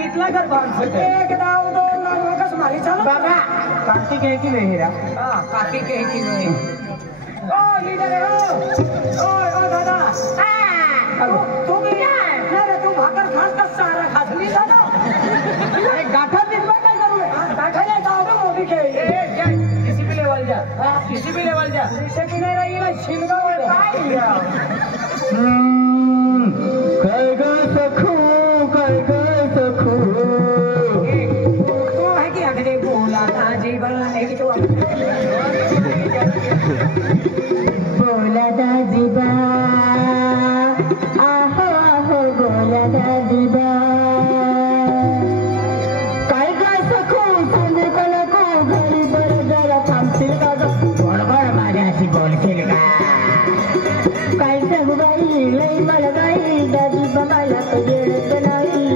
कितना घर बांध एक दाव दो लोग मारी चलो बाबा कार्तिक है कि नहीं रा हां कार्तिक है कि नहीं ओ लीडर ओ दादा हां तू भी अरे तू भाकर खास का सारा खास ली दादा अरे गाठा दिखवा क्या करूं गाठा ले जाओ तो मोदी के किसी भी लेवल जा किसी भी लेवल जा इसे कि नहीं रही ना छिलगा में पाई जा कर ग सखू बोला दाजीबा आहो आहो बोला दाजीबा काय काय सखू सांगू का नको घरी बरं जरा थांबशील का ग बरोबर माझ्याशी बोलशील का काय सांगू बाई लई मला बाई दाजीबा मला कळत नाही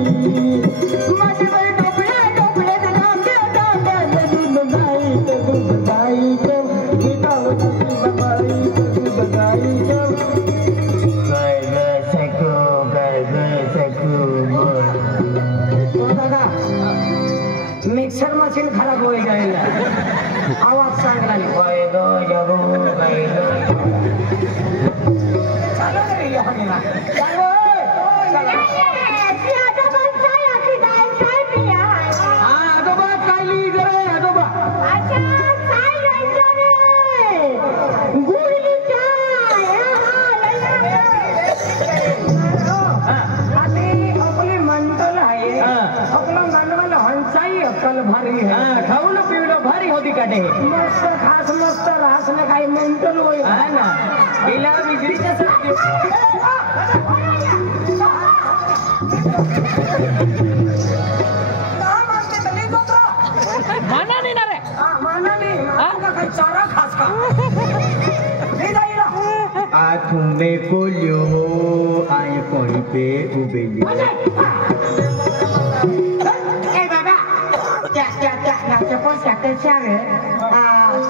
माझ्यावर डोकल्या डोकल्याचं नाम द्या दूध बाई मिक्सर मशीन खराब हो जाएगा आवाज चांगला नाही चालू नाही हमेला चालू भारी है खाऊन पिवलं भारी होती काटे मस्त खास मस्त रास ना काही मेंटल होय है ना गेल्या बिजलीच्या माना नाही ना रे माना नाही काही चारा खास का आ तुम्हे कोल्यो आय कोणी पे उबेली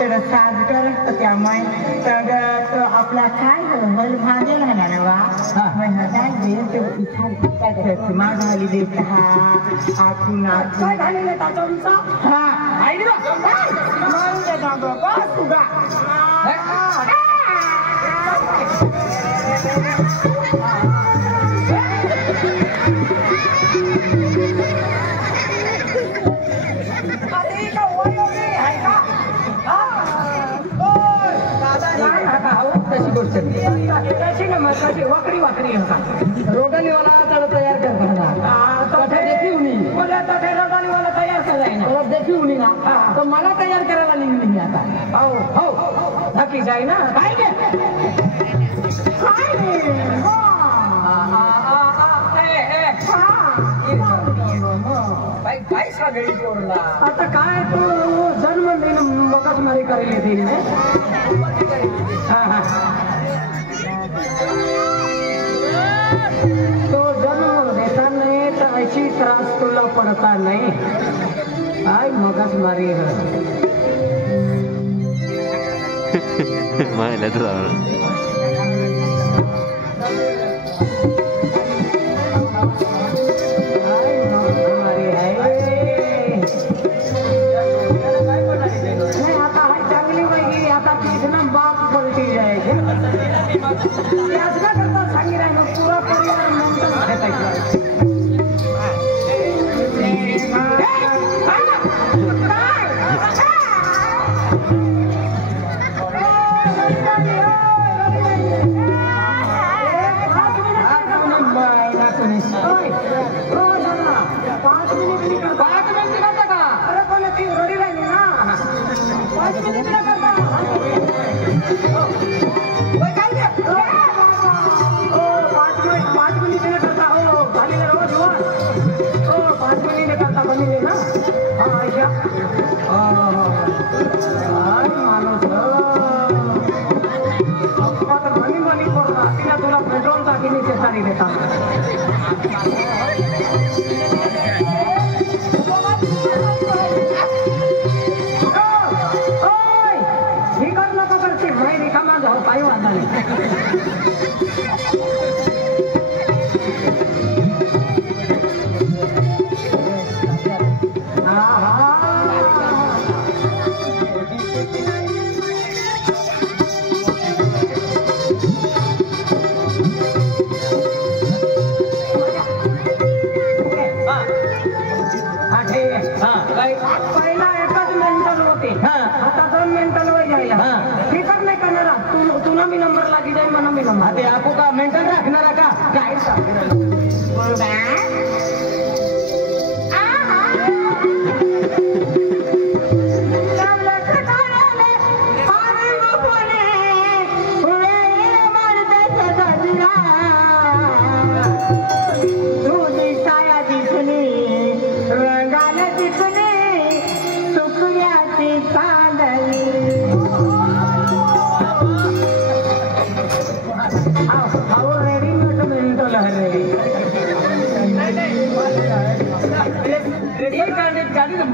तर साजकर त्यामुळे तर आपला काय हल भागेल ना वा माग झाली देव आखून काय झालेलं तातोंचा हा वाकडी वाकडी रोटालीवाला त्याला तयार करणार रोटालीवाला तयार करायला देखील उनी ना तर मला तयार करायला निघली मी आता हो हो नक्की जाई ना काय सगळी कोरला आता काय तू जन्म दिन मगच मारी करेल ती ने हा हा तो जन्म देता नाही तर अशी त्रास तुला पडता नाही काय मगच मारी मायला तर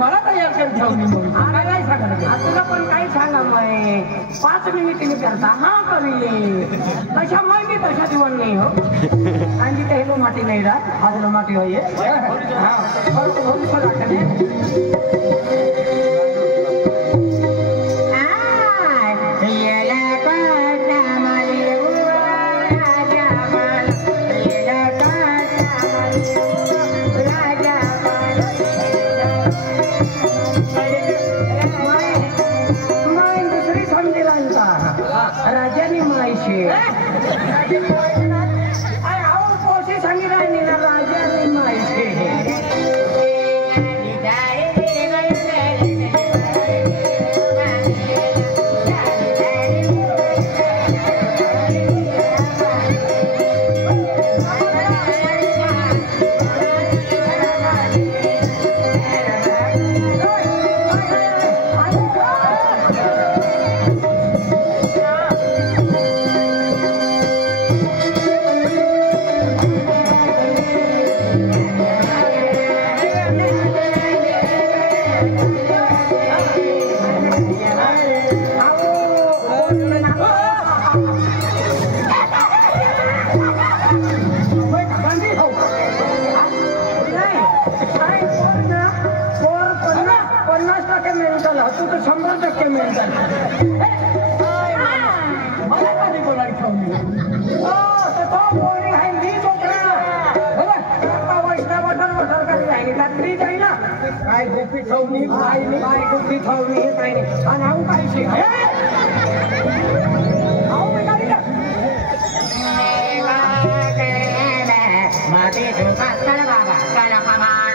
मला तयार करून ठेवली मग आता काय सांगा तुला पण काही सांगा मग 5 मिनिटांनी करता हा करी तशा मग मी तशा दिवण नाही हो आणि ते हेलो माटी नाही राहत हाजलो माटी होईये हा भरपूर राजानी माहिती सांगितलं राजानी माहिती तू तर 100% मिळतात मला का नाही बोलायला ठेवली तो बोलणी आहे मी बोकरा वटर करी राहिली रात्री जाईना काय गोपी ठेवणी काय गोपी ठेवणी हे काय नाही आणि आऊ काय शिक आऊ मी गाडी का माते धोका चल बाबा चल कमान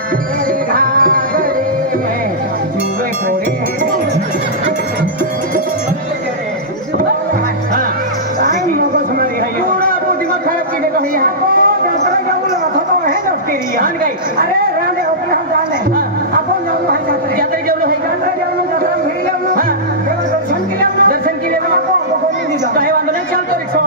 जुवे कोरे अरे रांधे होती हम जाने अपन जेवलो आहे जात्रे यात्रे जेवलो आहे का जत्रा भिडलो हा दर्शन केलं दर्शन केले कोणी दिलं काही वांदो नाही चालतो रिक्षा